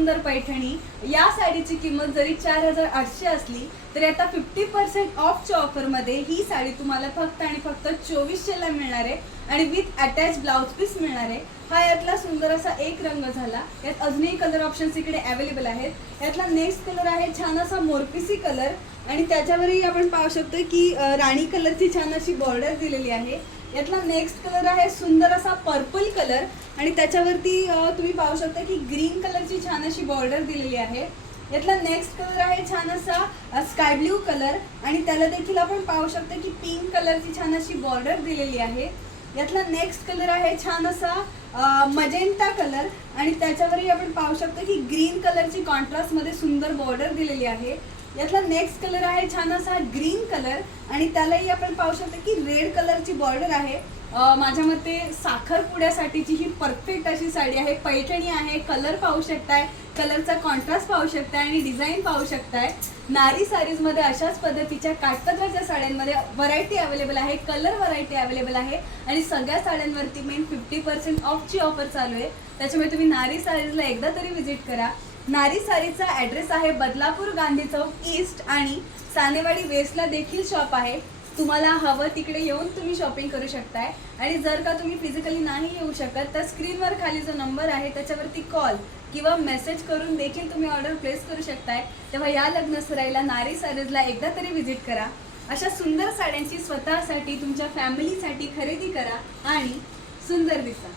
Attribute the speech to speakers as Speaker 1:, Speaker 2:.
Speaker 1: सुंदर पैठणी या साडीची किंमत जरी चार हजार आठशे असली तरी आता फिफ्टी पर्सेंट ऑफच्या ऑफरमध्ये ही साडी तुम्हाला फक्त आणि फक्त चोवीसशेला मिळणार आहे आणि विथ अटॅच ब्लाउज पीस मिळणार आहे. हा यातला सुंदर असा एक रंग झाला. यात अजूनही कलर ऑप्शन्स इकडे अवेलेबल आहेत. यातला नेक्स्ट कलर आहे छान असा मोरपिसी कलर आणि त्याच्यावरही आपण पाहू शकतो की राणी कलरची छान अशी बॉर्डर दिलेली आहे. यातला नेक्स्ट कलर आहे सुंदर असा पर्पल कलर आणि त्याच्यावरती तुम्ही पाहू शकता की ग्रीन कलरची छान अशी बॉर्डर दिलेली आहे. यातला नेक्स्ट कलर आहे छान असा स्काय ब्ल्यू कलर आणि त्याला देखील आपण पाहू शकतो की पिंक कलरची छान अशी बॉर्डर दिलेली आहे. यातला नेक्स्ट कलर आहे छान असा मजेंटा कलर आणि त्याच्यावरही आपण पाहू शकतो की ग्रीन कलरची कॉन्ट्रास्टमध्ये सुंदर बॉर्डर दिलेली आहे. यातला नेक्स्ट कलर आहे छान असा ग्रीन कलर आणि त्यालाही आपण पाहू शकतो की रेड कलरची बॉर्डर आहे. माझ्या मते साखरपुड्यासाठीची ही परफेक्ट अशी साडी आहे. पैठणी आहे कलर पाहू शकताय. कलरचा कॉन्ट्रास्ट पाहू शकताय आणि डिझाईन पाहू शकताय. नारी साडीजमध्ये अशाच पद्धतीच्या काठपदराच्या साड्यांमध्ये व्हरायटी अवेलेबल आहे. कलर व्हरायटी अवेलेबल आहे. आणि सगळ्या साड्यांवरती मेन फिफ्टी पर्सेंट ऑफ ऑफची ऑफर चालू आहे. त्याच्यामुळे तुम्ही नारी सारीजला एकदा तरी व्हिजिट करा. नारी सारीचा ॲड्रेस आहे बदलापूर गांधी चौक ईस्ट आणि सानेवाडी वेस्टला देखील शॉप आहे. तुम्हाला हवं तिकडे येऊन तुम्ही शॉपिंग करू शकताय. आणि जर का तुम्ही फिजिकली नाही येऊ शकत तर स्क्रीनवर खाली जो नंबर आहे त्याच्यावरती कॉल किंवा मेसेज करून देखील तुम्ही ऑर्डर प्लेस करू शकताय. तेव्हा या लग्न सराईला नारी सारीजला एकदा तरी व्हिजिट करा. अशा सुंदर साड्यांची स्वतःसाठी तुमच्या फॅमिलीसाठी खरेदी करा आणि सुंदर दिसा.